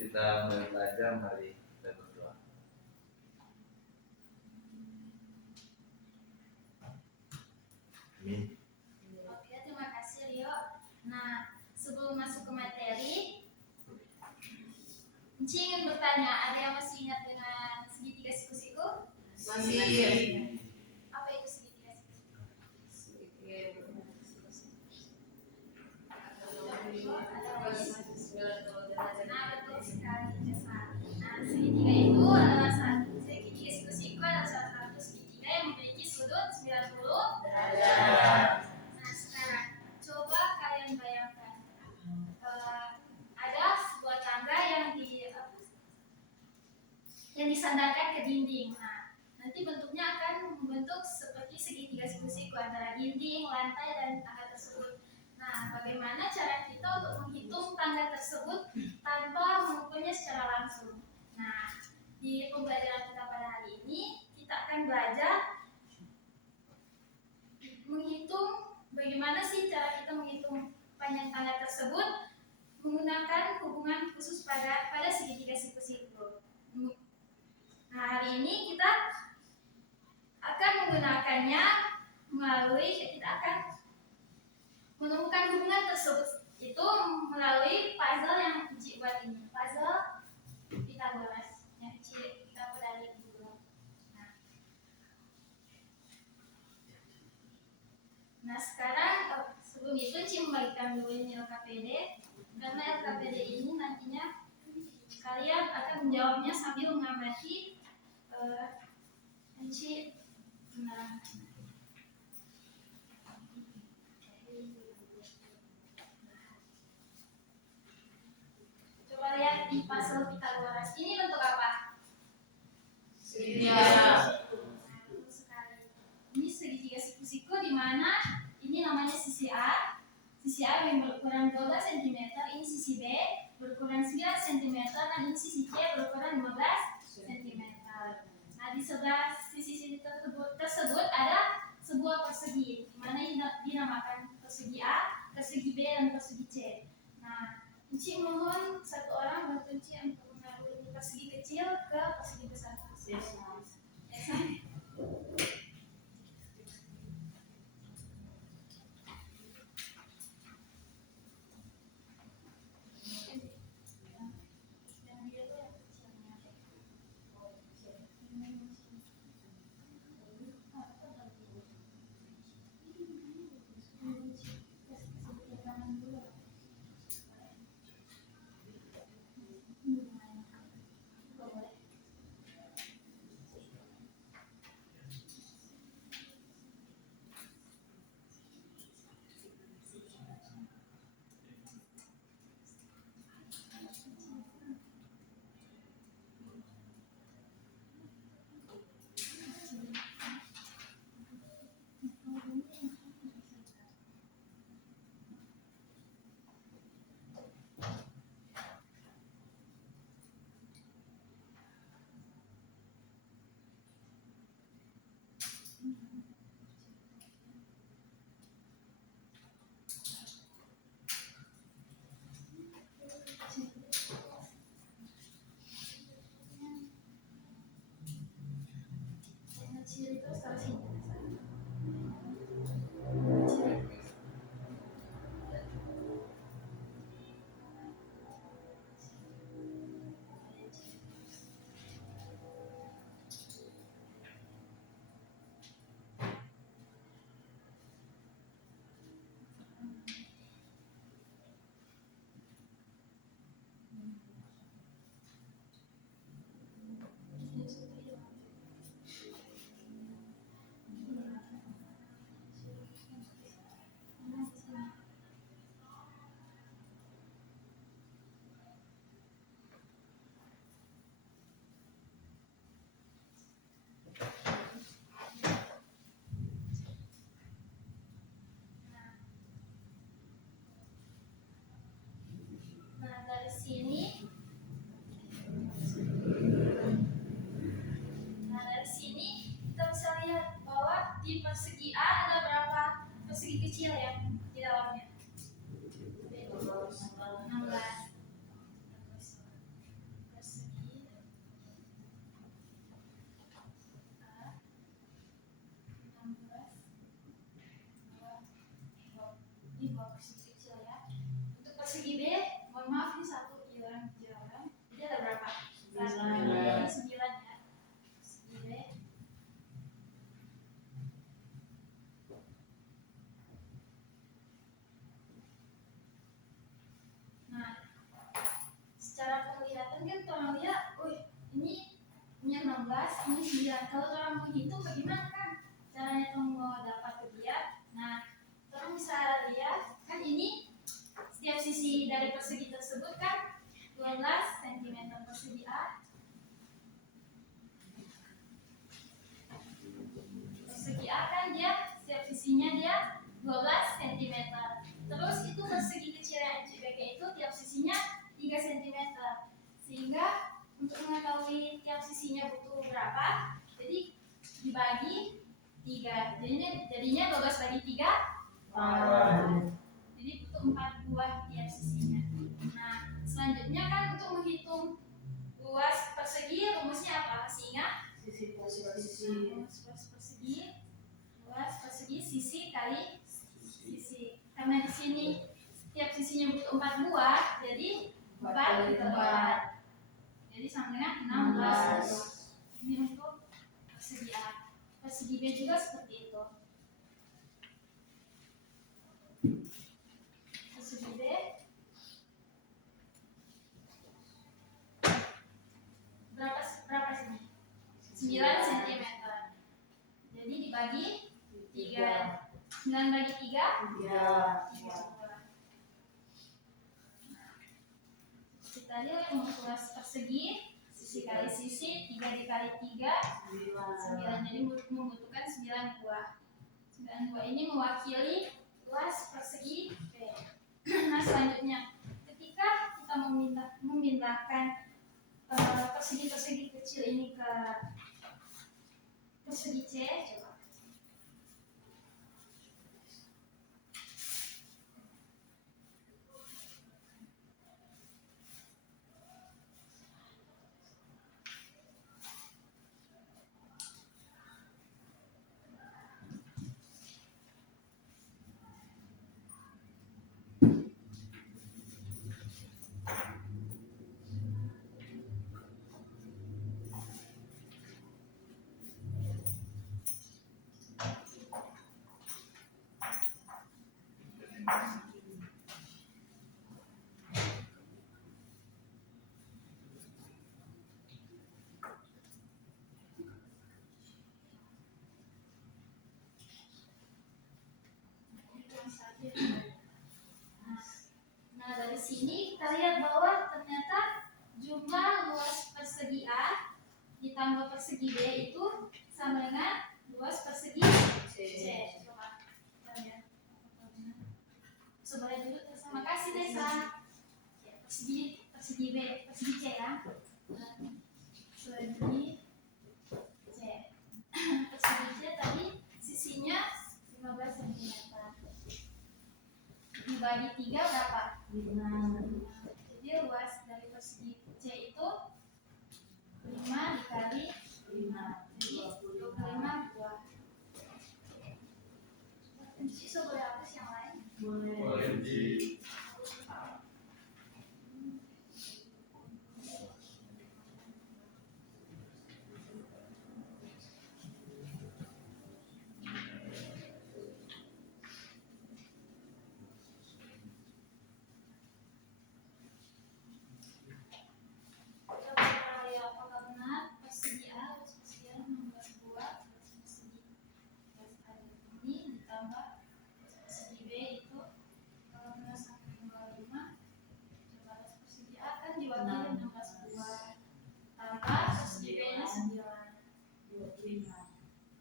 kita mulai belajar, mari kita berdoa. Amin. Oke, terima kasih Rio. Nah, sebelum masuk ke materi, Enci ingin bertanya, ada yang masih ingat dengan segitiga siku-siku? Masih. Apa itu segitiga siku-siku? Nah, betul sekali, Jasa. Nah, segitiga itu adalah segitiga siku-siku adalah salah satu segitiga yang memiliki sudut 90 derajat. Nah, sekarang coba kalian bayangkan, ada sebuah tangga yang disandarkan ke dinding. Nah, nanti bentuknya akan membentuk seperti segitiga siku-siku antara dinding, lantai, dan tangga tersebut. Nah, bagaimana cara kita untuk menghitung tangga tersebut tanpa mengukurnya secara langsung? Nah, di pembelajaran kita pada hari ini, kita akan belajar menghitung bagaimana sih cara kita menghitung panjang tangga tersebut menggunakan hubungan khusus pada segitiga siku-siku. Nah, hari ini kita akan menggunakannya kita akan menemukan hubungan tersebut itu melalui puzzle yang Ci buat ini, puzzle Pythagoras yang kita pelajari dulu. Nah, sekarang sebelum itu Ci membagikan dulu ini LKPD, karena LKPD ini nantinya kalian akan menjawabnya sambil mengamati Ci. Nah, coba lihat di puzzle Pythagoras ini bentuk apa? Segitiga. Ini segitiga siku-siku di mana ini namanya sisi A. Sisi A yang berukuran 12 cm, ini sisi B berukuran 9 cm, dan ini sisi C berukuran 15 cm. Nah, di sebelah sisi tersebut ada sebuah persegi, di mana dinamakan persegi A, persegi B, dan persegi C. Nah, Enci mohon satu orang bantu Enci untuk menaruh persegi kecil ke persegi besar. ini punya 16, ini 9. Kalau orang mau hitung bagaimana kan caranya kamu mau dapat dia? Nah, orang bisa lihat kan ini setiap sisi dari persegi tersebut kan 12 cm persegi A. Persegi A kan dia setiap sisinya dia 12 cm. Terus itu persegi kecil yang CBK itu tiap sisinya 3 cm. Sehingga untuk mengetahui tiap sisinya butuh berapa, jadi dibagi 3. Jadinya 12 bagi 3 jadi butuh 4 buah tiap sisinya. Nah, selanjutnya kan untuk menghitung luas persegi rumusnya apa? Masih ingat? Sisi Luas persegi sisi kali sisi. Karena di sini tiap sisinya butuh 4 buah, jadi 4 ditambah 4. Jadi sama dengan 16. Ini untuk persegi A. Persegi B juga seperti itu. Persegi B berapa sini? 9 cm. Jadi dibagi 3. 9 bagi 3 buah. Kita lihat untuk luas persegi sisi kali sisi 3 dikali 3 9. Jadi membutuhkan 9 buah. 9 buah ini mewakili luas persegi B. Nah, selanjutnya ketika kita memindahkan persegi-persegi kecil ini ke persegi C, coba. Nah, dari sini kita lihat bahwa ternyata jumlah luas persegi A ditambah persegi B itu sama dengan luas persegi C. Coba kita lihat. Coba dulu. Terima kasih Nesa. Persegi B, persegi C ya. Persegi C. Persegi C tadi sisinya 15 cm. Dibagi 3 berapa? 5. Jadi luas dari persegi C itu 5 dikali 5. Jadi 25 buah. Sisa boleh hapus yang lain? Boleh.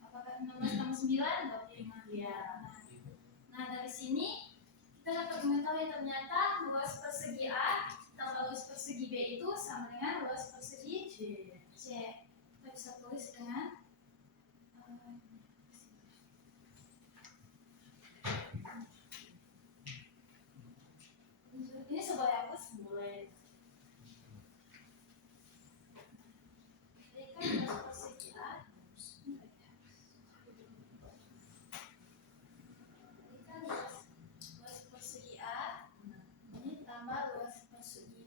Apakah 16 tambah 9? 25. Nah, dari sini kita dapat mengetahui ternyata luas persegi A tambah luas persegi B itu sama dengan luas persegi C. Kita bisa tulis dengan ini sebagai hapus? Boleh. Jadi kan luas persegi A ini tambah luas persegi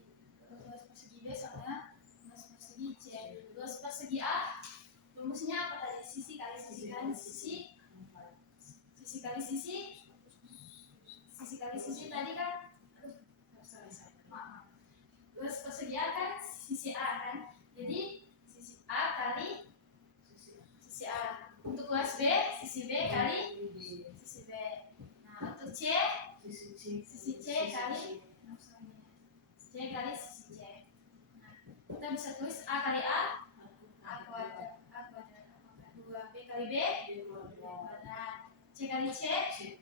B sama luas persegi C. Luas persegi A rumusnya apa tadi? Sisi kali sisi kan? Sisi kali sisi tadi kan? Maaf. Luas persegi A kan sisi A kan? Jadi sisi B kali sisi B. Nah, untuk C, sisi C kali C kali sisi C. Nah, kita bisa tulis A kali A kuadrat, apakah 2B kali B kuadrat, C kali C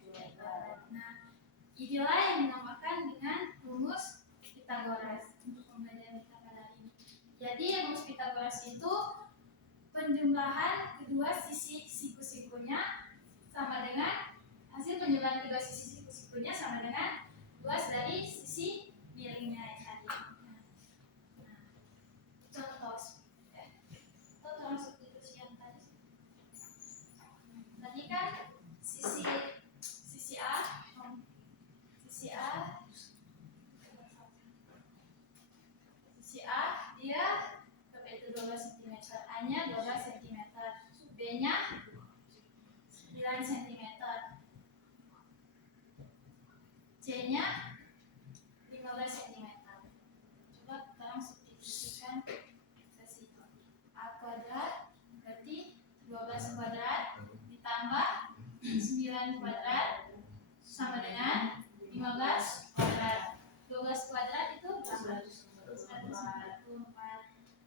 kuadrat. Nah, inilah yang dinamakan dengan rumus Pitagoras untuk pembelajaran kita pada hari ini. Jadi rumus Pitagoras itu penjumlahan kedua sisi siku-sikunya sama dengan hasil penjumlahan kedua sisi siku-sikunya sama dengan luas dari sisi miringnya yang tadi. Contoh, contoh substitusi yang tadi kan sisi A dia berapa itu 12 cm, A-nya 12 cm, B-nya 9 cm, C-nya 15 cm. Coba sekarang substitusikan sesi A kuadrat berarti 12 kuadrat ditambah 9 kuadrat sama dengan 15 kuadrat. 12 kuadrat itu berapa? 144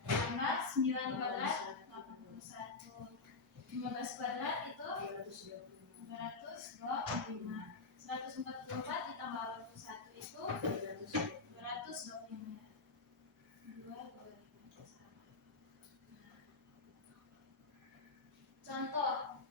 tambah 9 kuadrat 81. 15 kuadrat itu 225. 144 ditambah 81 itu 225. Contoh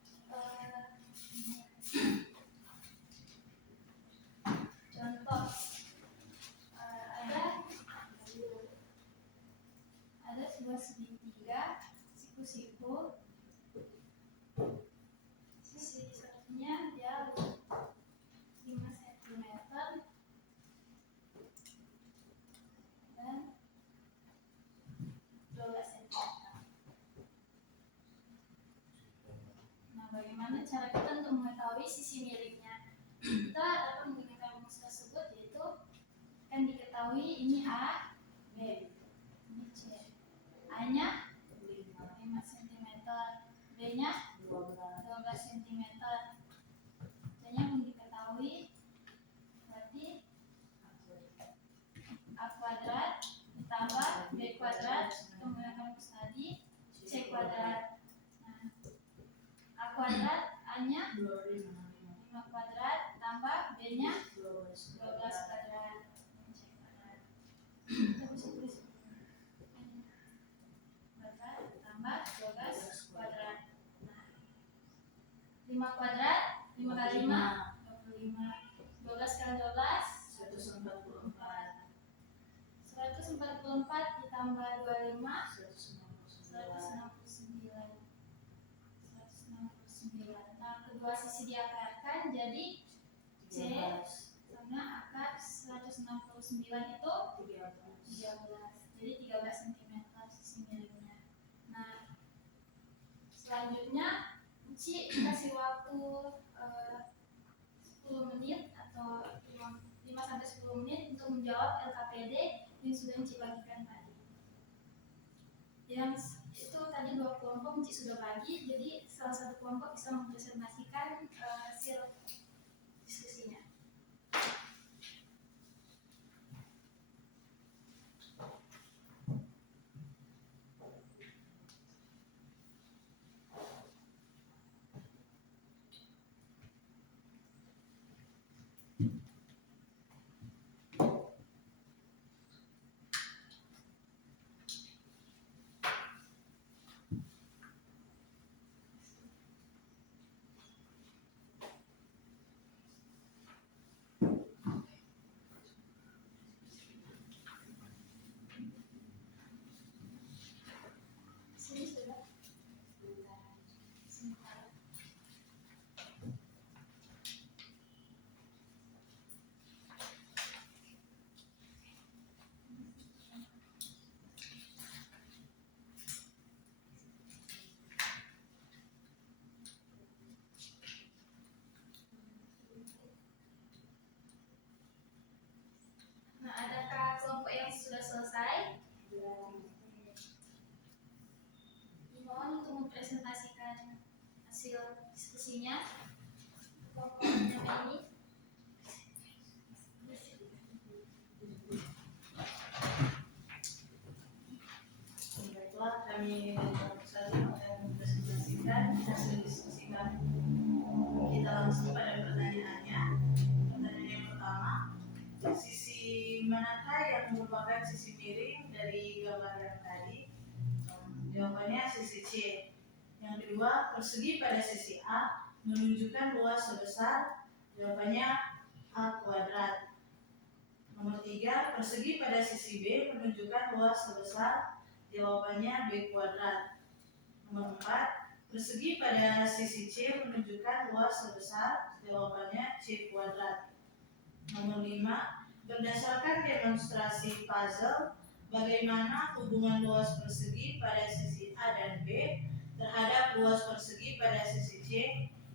ada sebuah segitiga siku-siku, sisi satunya dia 5 cm dan 12 cm. Nah, bagaimana cara kita untuk mengetahui sisi miringnya? Kita dapat menggunakan rumus tersebut, yaitu kan diketahui ini A, B, ini C. A-nya 5 cm, B-nya 12 cm. C-nya pun diketahui, berarti A kuadrat ditambah B kuadrat, kita menggunakan rumus tadi, C kuadrat. Nah, A kuadrat, A-nya 5 kuadrat tambah B-nya 12 kuadrat, C kuadrat. Kita bisa tulis kuadrat tambah 12 kuadrat. Nah, 5 kuadrat, 5 kali 5 25. 12 kali 12 144. 144 ditambah 25 169. Nah, kedua sisi diakarkan jadi C sama akar 169 itu 13. Jadi 13 cm sisi miringnya. Nah, selanjutnya Uci kasih waktu 10 menit atau 5-10 menit untuk menjawab LKPD yang sudah Uci bagikan tadi. Yang itu tadi 2 kelompok Uci sudah bagi, jadi salah satu kelompok bisa mempresentasikan hasil diskusinya. selesai. Dimohon untuk mempresentasikan hasil diskusi diskusinya. Pokoknya ini. Baiklah, kami saja akan mempresentasikan hasil diskusi kami. Kita langsung pada pertanyaannya. Pertanyaan yang pertama, sisi manakah yang merupakan sisi miring dari gambar yang tadi? Jawabannya sisi C. Yang kedua, persegi pada sisi A menunjukkan luas sebesar. Jawabannya A kuadrat. Nomor 3, persegi pada sisi B menunjukkan luas sebesar. Jawabannya B kuadrat. Nomor 4, persegi pada sisi C menunjukkan luas sebesar. Jawabannya C kuadrat. Nomor 5, berdasarkan demonstrasi puzzle, bagaimana hubungan luas persegi pada sisi A dan B terhadap luas persegi pada sisi C?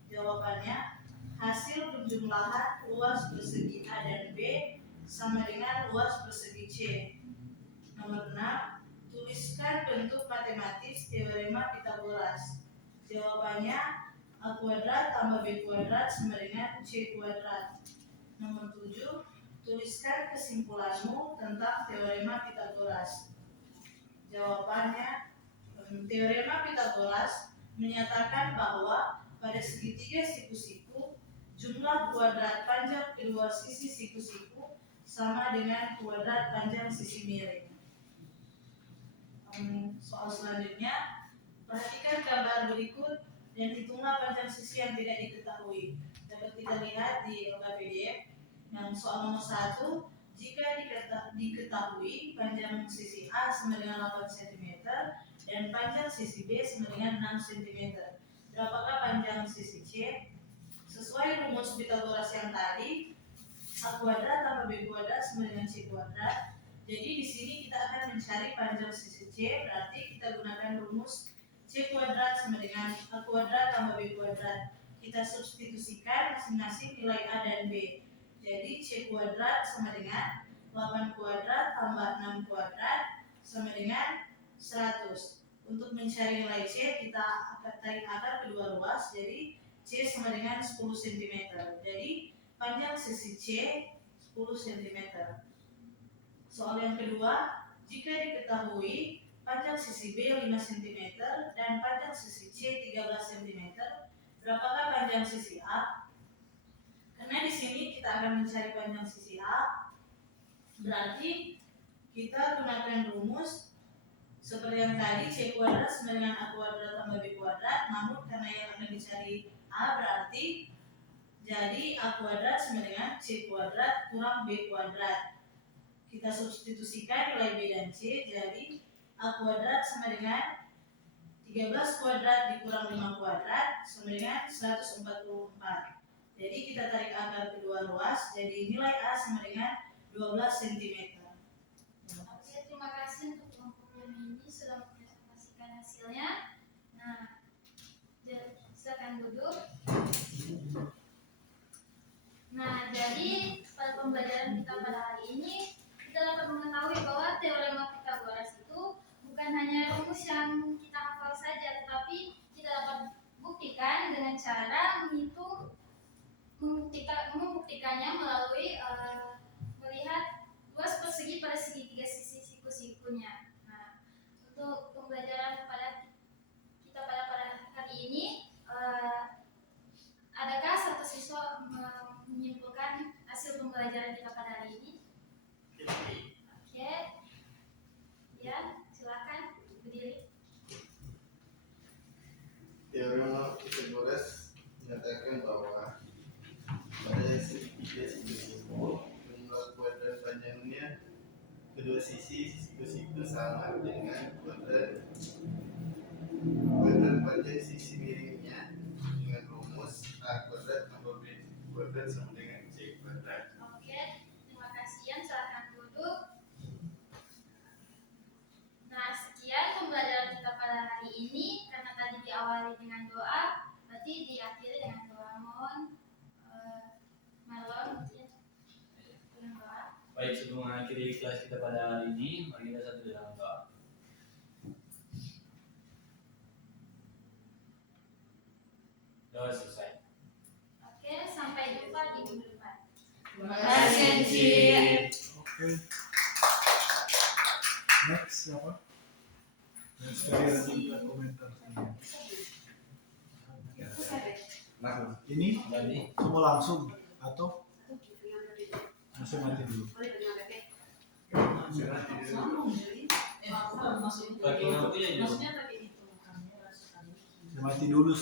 Jawabannya, hasil penjumlahan luas persegi A dan B sama dengan luas persegi C. Nomor 6, tuliskan bentuk matematis teorema Pythagoras. Jawabannya, A kuadrat tambah B kuadrat sama dengan C kuadrat. Nomor 7, tuliskan kesimpulanmu tentang teorema Pythagoras. Jawabannya, teorema Pythagoras menyatakan bahwa pada segitiga siku-siku, jumlah kuadrat panjang kedua sisi siku-siku sama dengan kuadrat panjang sisi miring. Soal selanjutnya, perhatikan gambar berikut dan hitunglah panjang sisi yang tidak diketahui. Dapat kita lihat di LKPDF. Yang soal nomor 1, jika diketahui panjang sisi A sama dengan 8 cm dan panjang sisi B sama dengan 6 cm, berapakah panjang sisi C? Sesuai rumus Pythagoras yang tadi, A kuadrat tambah B kuadrat sama dengan C kuadrat. Jadi di sini kita akan mencari panjang sisi C, berarti kita gunakan rumus C kuadrat sama dengan A kuadrat tambah B kuadrat. Kita substitusikan masing-masing nilai A dan B. Jadi C kuadrat sama dengan 8 kuadrat tambah 6 kuadrat sama dengan 100. Untuk mencari nilai C, kita akan tarik akar kedua ruas. Jadi C sama dengan 10 cm. Jadi panjang sisi C 10 cm. Soal yang kedua, jika diketahui panjang sisi B 5 cm dan panjang sisi C 13 cm, berapakah panjang sisi A? Karena di sini kita akan mencari panjang sisi A, berarti kita gunakan rumus seperti yang tadi, C kuadrat sama dengan A kuadrat tambah B kuadrat. Namun karena yang akan dicari A, berarti jadi A kuadrat sama dengan C kuadrat kurang B kuadrat. Kita substitusikan nilai B dan C, jadi A kuadrat sama dengan 13 kuadrat dikurang 5 kuadrat sama dengan 144. Jadi kita tarik akar kedua ruas, jadi nilai A sama dengan 12 cm. Oke, terima kasih untuk kelompok ini sudah mempresentasikan hasilnya. Nah, silakan duduk. Nah, jadi pada pembelajaran kita pada hari ini, kita dapat mengetahui bahwa teorema Pythagoras itu bukan hanya rumus yang kita hafal saja, tetapi kita dapat buktikan dengan cara membuktikannya melalui melihat luas persegi pada segitiga sisi siku-sikunya. Nah, untuk pembelajaran kita pada hari ini, adakah satu siswa menyimpulkan hasil pembelajaran kita pada hari ini? Oke, ya, silakan berdiri. Teorema Pythagoras menyatakan bahwa pada segitiga siku-siku, jumlah kuadrat panjangnya kedua sisi siku-siku sama dengan kuadrat panjang sisi miringnya dengan rumus A kuadrat tambah B kuadrat sama dengan C kuadrat. Oke, terima kasih. Silakan duduk. Nah, sekian pembelajaran kita pada hari ini. Karena tadi diawali dengan doa, berarti diakhiri dengan doa. Mohon Marlon dengan doa. Baik, sebelum mengakhiri kelas kita pada hari ini, mari kita satu dalam doa. Doa selesai. kasih, Cik. Oke. Next siapa? Dan sekali lagi kita komentar. Ini Tadi semua langsung atau masih mati dulu? pakai lampunya juga. Maksudnya pakai itu kamera sekali. Mati dulu.